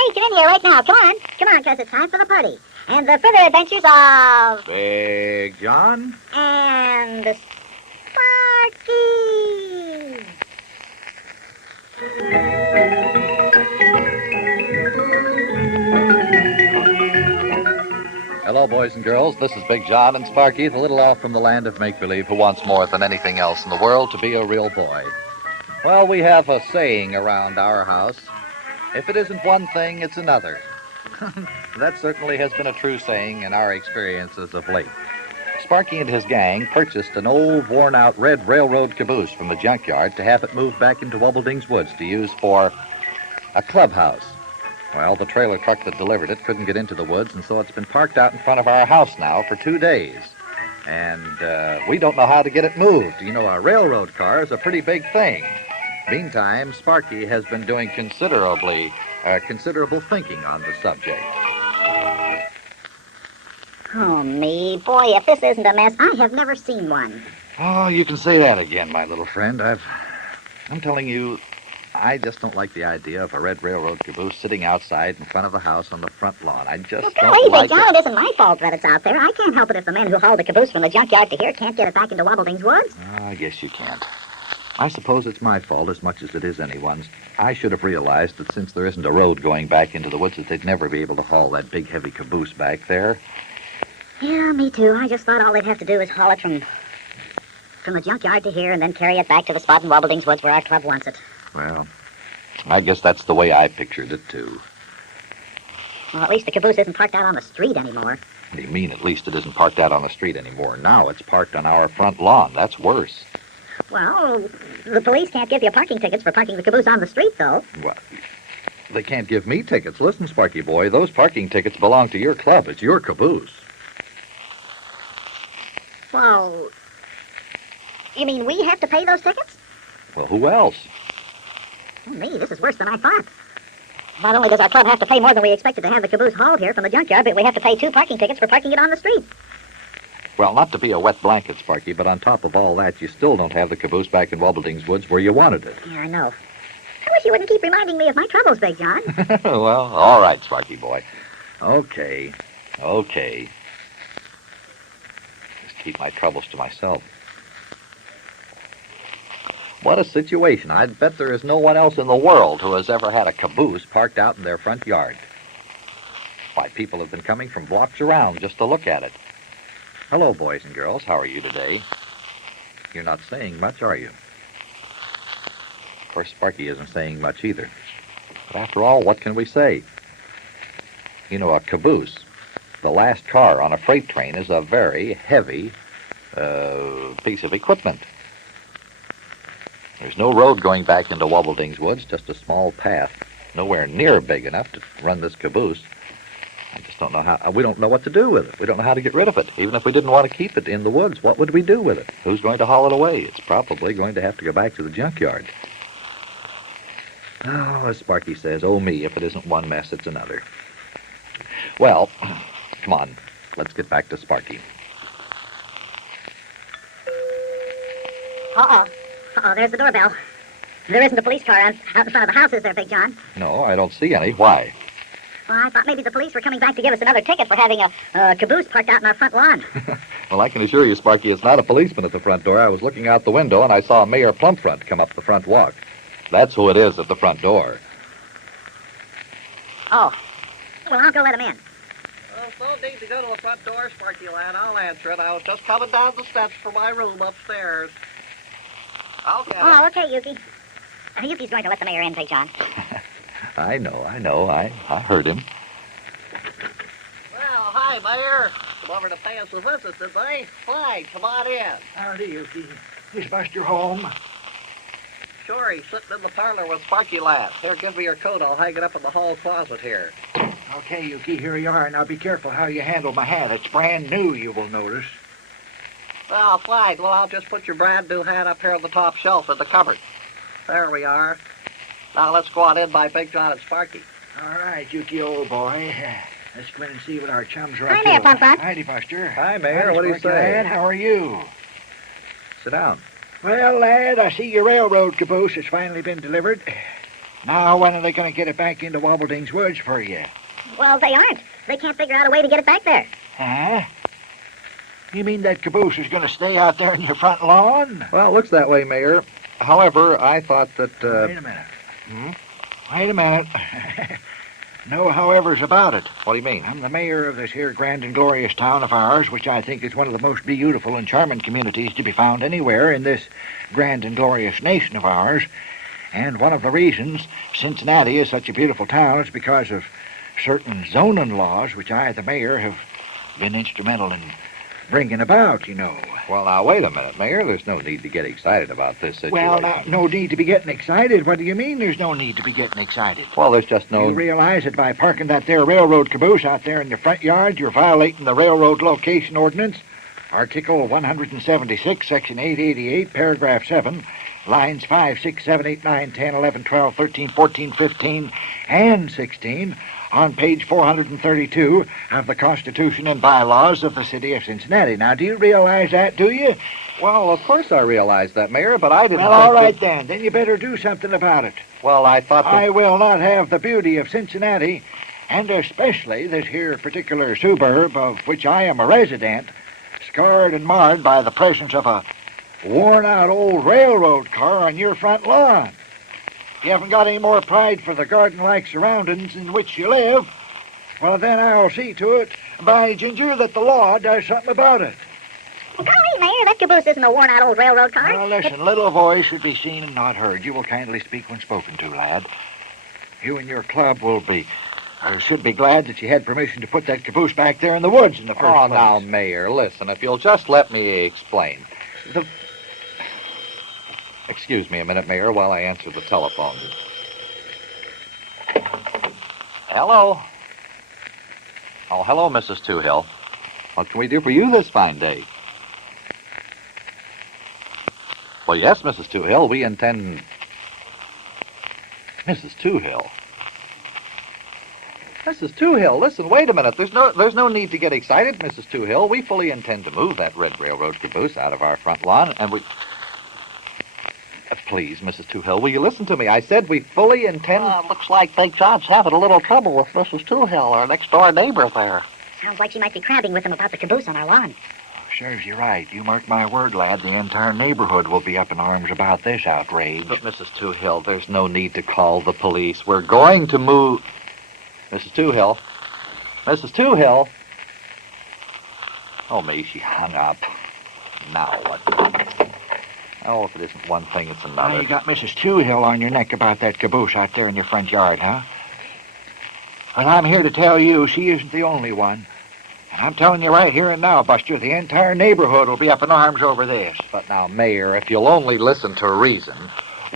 Hey, get in here right now. Come on, because it's time for the party. And the further adventures of... Big John? And Sparkie! Hello, boys and girls. This is Big Jon and Sparkie, the little elf from the land of make-believe who wants more than anything else in the world to be a real boy. Well, we have a saying around our house. If it isn't one thing, it's another. That certainly has been a true saying in our experiences of late. Sparkie and his gang purchased an old, worn-out red railroad caboose from the junkyard to have it moved back into Wobbledink's Woods to use for a clubhouse. Well, the trailer truck that delivered it couldn't get into the woods, and so it's been parked out in front of our house now for 2 days. And we don't know how to get it moved. You know, a railroad car is a pretty big thing. Meantime, Sparkie has been doing considerable thinking on the subject. Oh, me. Boy, if this isn't a mess, I have never seen one. Oh, you can say that again, my little friend. I'm telling you, I just don't like the idea of a red railroad caboose sitting outside in front of the house on the front lawn. I just don't like John, it. It isn't my fault that it's out there. I can't help it if the men who hauled the caboose from the junkyard to here can't get it back into Wobbledink's Woods. I guess you can't. I suppose it's my fault as much as it is anyone's. I should have realized that since there isn't a road going back into the woods, that they'd never be able to haul that big, heavy caboose back there. Yeah, me too. I just thought all they'd have to do is haul it from the junkyard to here and then carry it back to the spot in Wobbledink's Woods where our club wants it. Well, I guess that's the way I pictured it, too. Well, at least the caboose isn't parked out on the street anymore. What do you mean, at least it isn't parked out on the street anymore? Now it's parked on our front lawn. That's worse. Well, the police can't give you parking tickets for parking the caboose on the street, though. Well, they can't give me tickets. Listen, Sparkie boy, those parking tickets belong to your club. It's your caboose. Well, you mean we have to pay those tickets? Well, who else? Oh, me, this is worse than I thought. Not only does our club have to pay more than we expected to have the caboose hauled here from the junkyard, but we have to pay 2 parking tickets for parking it on the street. Well, not to be a wet blanket, Sparkie, but on top of all that, you still don't have the caboose back in Wobbledink's Woods where you wanted it. Yeah, I know. I wish you wouldn't keep reminding me of my troubles, Big John. Well, all right, Sparkie boy. Okay. Just keep my troubles to myself. What a situation. I'd bet there is no one else in the world who has ever had a caboose parked out in their front yard. Why, people have been coming from blocks around just to look at it. Hello, boys and girls. How are you today? You're not saying much, are you? Of course, Sparkie isn't saying much either. But after all, what can we say? You know, a caboose, the last car on a freight train, is a very heavy piece of equipment. There's no road going back into Wobbledink's Woods, just a small path, nowhere near big enough to run this caboose. I just don't know how. We don't know what to do with it. We don't know how to get rid of it. Even if we didn't want to keep it in the woods, what would we do with it? Who's going to haul it away? It's probably going to have to go back to the junkyard. Oh, as Sparkie says, oh me, if it isn't one mess, it's another. Well, come on, let's get back to Sparkie. Uh-oh, there's the doorbell. There isn't a police car out in front of the house, is there, Big John? No, I don't see any. Why? Well, I thought maybe the police were coming back to give us another ticket for having a caboose parked out in our front lawn. Well, I can assure you, Sparkie, it's not a policeman at the front door. I was looking out the window, and I saw Mayor Plumpfront come up the front walk. That's who it is at the front door. Oh. Well, I'll go let him in. Well, no need to go to the front door, Sparkie lad. I'll answer it. I was just coming down the steps from my room upstairs. I'll get it. Oh, okay, Yuki. Yuki's going to let the mayor in, Big John. I know. I heard him. Well, hi, Mayor. Come over to pay us a visit, did they? Fine, come on in. Howdy, Yuki. Is Buster home? Sure, he's sitting in the parlor with Sparkie lad. Here, give me your coat. I'll hang it up in the hall closet here. Okay, Yuki, here you are. Now be careful how you handle my hat. It's brand new, you will notice. Well, fine. Well, I'll just put your brand new hat up here on the top shelf in the cupboard. There we are. Now let's go on in by Big Jon and Sparkie. All right, Yuki, old boy. Let's go in and see what our chums are Hi up there, to. Plumpfront. Howdy, Buster. Hi, Mayor. Howdy, What do you Sparkie say? Lad. How are you? Sit down. Well, lad, I see your railroad caboose has finally been delivered. Now, when are they going to get it back into Wobbleding's woods for you? Well, they aren't. They can't figure out a way to get it back there. Huh? You mean that caboose is going to stay out there in your front lawn? Well, it looks that way, Mayor. However, I thought that, Wait a minute. Wait a minute. No howevers about it. What do you mean? I'm the mayor of this here grand and glorious town of ours, which I think is one of the most beautiful and charming communities to be found anywhere in this grand and glorious nation of ours. And one of the reasons Cincinnati is such a beautiful town is because of certain zoning laws, which I, the mayor, have been instrumental in bringing about, you know. Well, now, wait a minute, Mayor. There's no need to get excited about this situation. Well, now, no need to be getting excited. What do you mean there's no need to be getting excited? Well, there's just no... You realize that by parking that there railroad caboose out there in your front yard, you're violating the railroad location ordinance, Article 176, Section 888, Paragraph 7, lines 5, 6, 7, 8, 9, 10, 11, 12, 13, 14, 15, and 16, on page 432 of the Constitution and bylaws of the city of Cincinnati. Now, do you realize that, do you? Well, of course I realize that, Mayor, but I didn't Well, think all right that... then. Then you better do something about it. Well, I thought that... I will not have the beauty of Cincinnati, and especially this here particular suburb of which I am a resident, scarred and marred by the presence of a worn-out old railroad car on your front lawn. If you haven't got any more pride for the garden-like surroundings in which you live, well, then I'll see to it, by ginger, that the law does something about it. Golly, Mayor, that caboose isn't a worn-out old railroad car. Now, listen, little voice should be seen and not heard. You will kindly speak when spoken to, lad. You and your club will be, or should be glad that you had permission to put that caboose back there in the woods in the first Oh, place. now, Mayor, listen, if you'll just let me explain. Excuse me a minute, Mayor, while I answer the telephone. Hello? Oh, hello, Mrs. Toohill. What can we do for you this fine day? Well, yes, Mrs. Toohill, we intend... Mrs. Toohill? Mrs. Toohill, listen, wait a minute. There's no need to get excited, Mrs. Toohill. We fully intend to move that red railroad caboose out of our front lawn, and we... Please, Mrs. Toohill, will you listen to me? I said we fully intend... Looks like Big John's having a little trouble with Mrs. Toohill, our next-door neighbor there. Sounds like she might be crabbing with him about the caboose on our lawn. Serves you right. You mark my word, lad, the entire neighborhood will be up in arms about this outrage. But, Mrs. Toohill, there's no need to call the police. We're going to move... Mrs. Toohill? Mrs. Toohill? Oh, maybe she hung up. Now what? Oh, if it isn't one thing, it's Now another. you got Mrs. Toohill on your neck about that caboose out there in your front yard, huh? Well, I'm here to tell you she isn't the only one. And I'm telling you right here and now, Buster, the entire neighborhood will be up in arms over this. But now, Mayor, if you'll only listen to reason,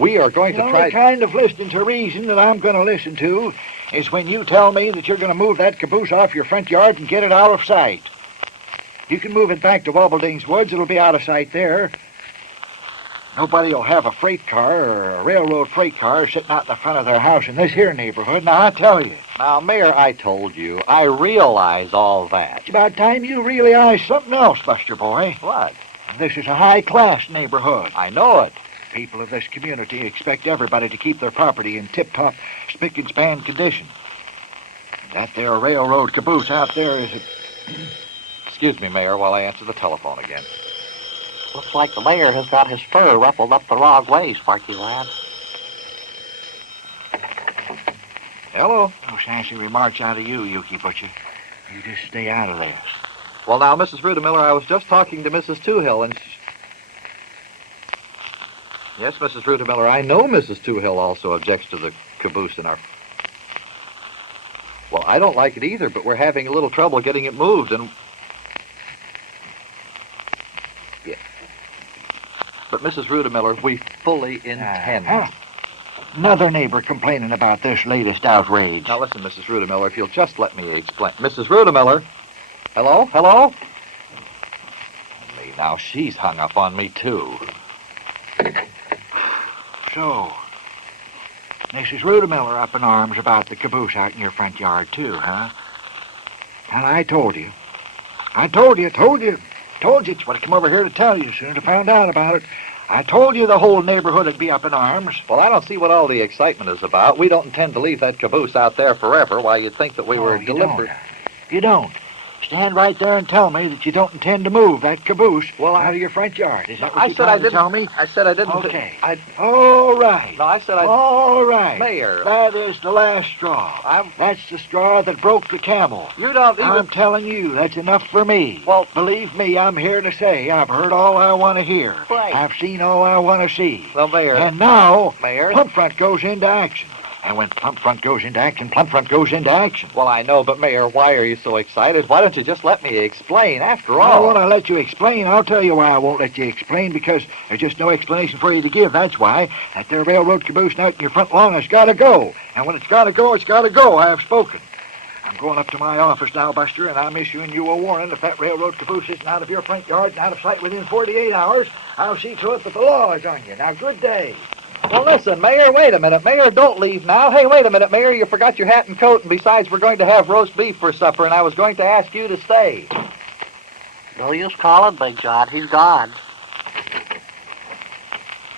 we are going The to only try... kind of listening to reason that I'm going to listen to is when you tell me that you're going to move that caboose off your front yard and get it out of sight. You can move it back to Wobbleding's woods. It'll be out of sight there. Nobody will have a freight car or a railroad freight car sitting out in the front of their house in this here neighborhood. Now, I tell you. Now, Mayor, I told you. I realize all that. It's about time you realize something else, Buster boy. What? This is a high-class neighborhood. I know it. People of this community expect everybody to keep their property in tip-top, spick-and-span condition. That there railroad caboose out there is a... Excuse me, Mayor, while I answer the telephone again. Looks like the mayor has got his fur ruffled up the wrong way, Sparky lad. Hello? No sassy remarks out of you, Yuki Butcher. You just stay out of this. Well, now, Mrs. Rudemiller, I was just talking to Mrs. Toohill, and... Yes, Mrs. Rudemiller, I know Mrs. Toohill also objects to the caboose in our... Well, I don't like it either, but we're having a little trouble getting it moved, and... Yeah. But, Mrs. Rudemiller, we fully intend... Another neighbor complaining about this latest outrage. Now, listen, Mrs. Rudemiller, if you'll just let me explain... Mrs. Rudemiller? Hello? Hello? Now, she's hung up on me, too. So, Mrs. Rudemiller up in arms about the caboose out in your front yard, too, huh? And I told you. It's what I come over here to tell you. As soon as I found out about it, I told you the whole neighborhood would be up in arms. Well, I don't see what all the excitement is about. We don't intend to leave that caboose out there forever. Why, you'd think that we were You deliberate. don't. You don't. Stand right there and tell me that you don't intend to move that caboose out of your front yard. Is that what I you're said I trying to didn't. tell me? I said I didn't. Okay. I All right. No, I said I. All right. Mayor. That is the last straw. That's the straw that broke the camel. You don't even. I'm telling you, that's enough for me. Well- believe me, I'm here to say I've heard all I want to hear. Right. I've seen all I want to see. Well, Mayor. And now, Mayor. Plump Front goes into action. And when Plump Front goes into action, Plump Front goes into action. Well, I know, but Mayor, why are you so excited? Why don't you just let me explain? After I all. want to let you explain. I'll tell you why I won't let you explain, because there's just no explanation for you to give. That's why. That there railroad caboose out in your front lawn has got to go. And when it's got to go, it's got to go. I have spoken. I'm going up to my office now, Buster, and I'm issuing you a warning. If that railroad caboose isn't out of your front yard and out of sight within 48 hours, I'll see to it that the law is on you. Now, good day. Well, listen, Mayor, wait a minute. Mayor, don't leave now. Hey, wait a minute, Mayor. You forgot your hat and coat, and besides, we're going to have roast beef for supper, and I was going to ask you to stay. No use calling, Big John. He's gone.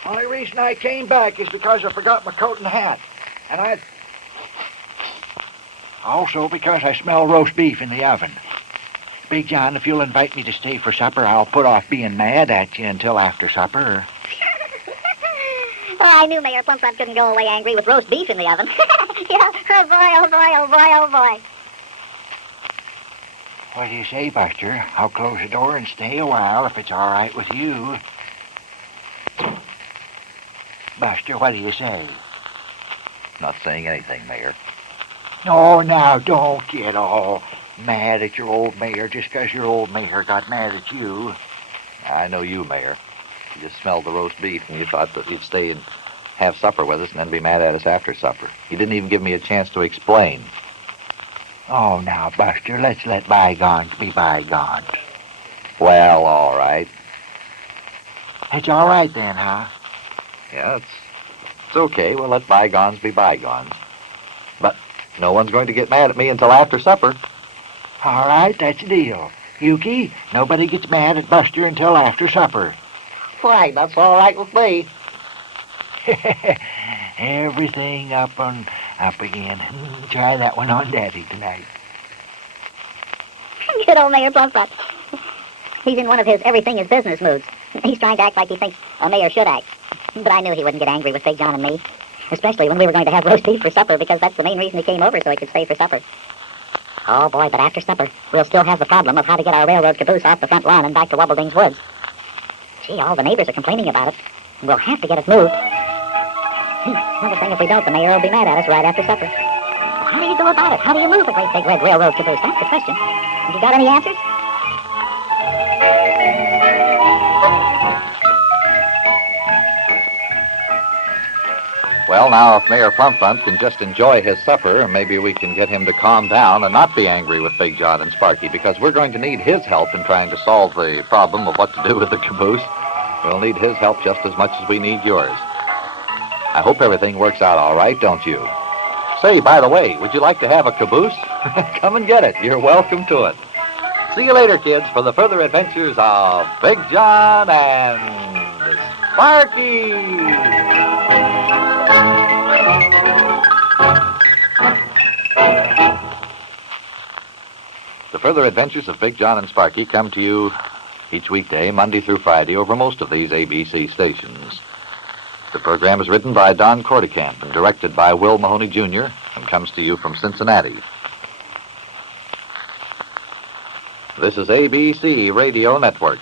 Only reason I came back is because I forgot my coat and hat. And also because I smell roast beef in the oven. Big John, if you'll invite me to stay for supper, I'll put off being mad at you until after supper. Oh, I knew Mayor Plumfront couldn't go away angry with roast beef in the oven. Yeah, oh boy, oh boy, oh boy, oh boy. What do you say, Buster? I'll close the door and stay a while if it's all right with you. Buster, what do you say? Not saying anything, Mayor. No, now, don't get all mad at your old mayor just 'cause your old mayor got mad at you. I know you, Mayor. You just smelled the roast beef, and you thought that you'd stay and have supper with us and then be mad at us after supper. You didn't even give me a chance to explain. Oh, now, Buster, let's let bygones be bygones. Well, all right. It's all right then, huh? Yeah, it's okay. We'll let bygones be bygones. But no one's going to get mad at me until after supper. All right, that's the deal. Yuki, nobody gets mad at Buster until after supper. Fine, that's all right with me. Everything up and up again. Try that one on Daddy tonight. Good old Mayor Plumfront. He's in one of his everything is business moods. He's trying to act like he thinks a mayor should act. But I knew he wouldn't get angry with Big John and me. Especially when we were going to have roast beef for supper, because that's the main reason he came over, so he could stay for supper. Oh boy, but after supper, we'll still have the problem of how to get our railroad caboose off the front lawn and back to Wobbleding's woods. Gee, all the neighbors are complaining about it. We'll have to get it moved. Another thing, if we don't, the mayor will be mad at us right after supper. Well, how do you go about it? How do you move a great big red railroad caboose? That's the question. Have you got any answers? Well, now, if Mayor Plumfront can just enjoy his supper, maybe we can get him to calm down and not be angry with Big Jon and Sparkie, because we're going to need his help in trying to solve the problem of what to do with the caboose. We'll need his help just as much as we need yours. I hope everything works out all right, don't you? Say, by the way, would you like to have a caboose? Come and get it. You're welcome to it. See you later, kids, for the further adventures of Big Jon and Sparkie. The further adventures of Big Jon and Sparkie come to you each weekday, Monday through Friday, over most of these ABC stations. The program is written by Don Cordekamp and directed by Will Mahoney, Jr., and comes to you from Cincinnati. This is ABC Radio Network.